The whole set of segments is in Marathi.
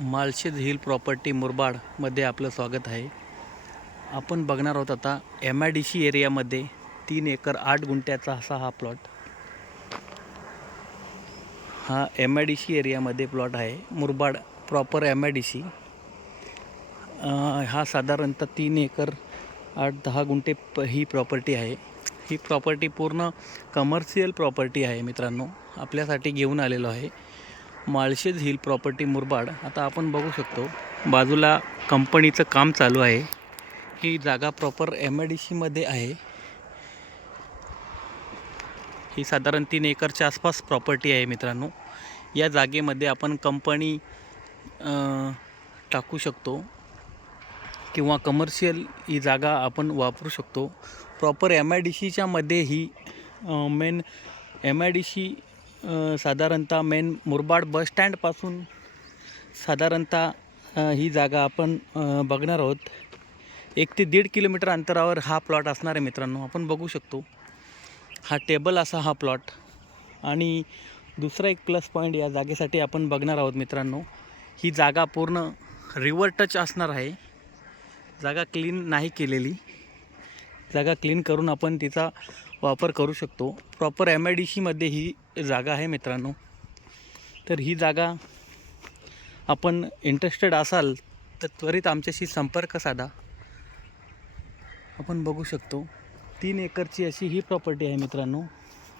माळशेज हिल प्रॉपर्टी मुरबाडमध्ये आपलं स्वागत आहे. आपण बघणार आहोत आता MIDC एरियामध्ये 3 एकर 8 गुंठ्याचा असा हा प्लॉट. हा MIDC एरियामध्ये प्लॉट आहे. Murbad proper MIDC. हा साधारणतः 3 एकर 8-10 गुंठे ही प्रॉपर्टी आहे. ही प्रॉपर्टी पूर्ण कमर्शियल प्रॉपर्टी आहे मित्रांनो. आपल्यासाठी घेऊन आलेलो आहे. Malshej hill property Murbad. आता आपण बघू शकतो बाजूला कंपनीचं काम चालू आहे. ही जागा प्रॉपर MIDC मध्ये आहे. ही साधारण 3 एकरच्या आसपास प्रॉपर्टी आहे मित्रांनो. या जागेमध्ये आपण कंपनी टाकू शकतो किंवा कमर्शियल ही जागा आपण वापरू शकतो. प्रॉपर MIDCच्या मध्ये ही मेन MIDC साधारणतः मेन मुरबाड बस स्टँडपासून साधारणतः ही जागा आपण बघणार आहोत. 1 ते 1.5 किलोमीटर अंतरावर हा प्लॉट असणार आहे मित्रांनो. आपण बघू शकतो हा टेबल असा हा प्लॉट. आणि दुसरा एक प्लस पॉईंट या जागेसाठी आपण बघणार आहोत मित्रांनो, ही जागा पूर्ण रिव्हर टच असणार आहे. जागा क्लीन नाही केलेली. जागा क्लीन करून आपण तिचा वापर करू शकतो. प्रॉपर MIDC मध्ये ही जागा आहे मित्रांनो. तर ही जागा आपण इंटरेस्टेड असाल तर त्वरित आमच्याशी संपर्क साधा. आपण बघू शकतो 3 एकरची अशी ही प्रॉपर्टी आहे मित्रांनो.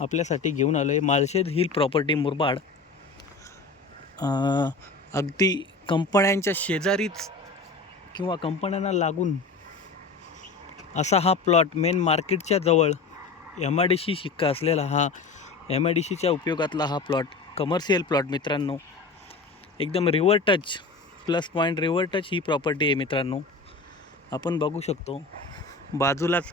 आपल्यासाठी घेऊन आलो आहे माळशेज हिल प्रॉपर्टी मुरबाड. अगदी कंपन्यांच्या शेजारीच किंवा कंपन्यांना लागून असा हा प्लॉट मेन मार्केटच्या जवळ MIDC शिक्का असलेला हा MIDCच्या उपयोगातला हा प्लॉट कमर्शियल प्लॉट मित्रांनो. एकदम river touch plus point river touch ही प्रॉपर्टी आहे मित्रांनो. आपण बघू शकतो बाजूलाच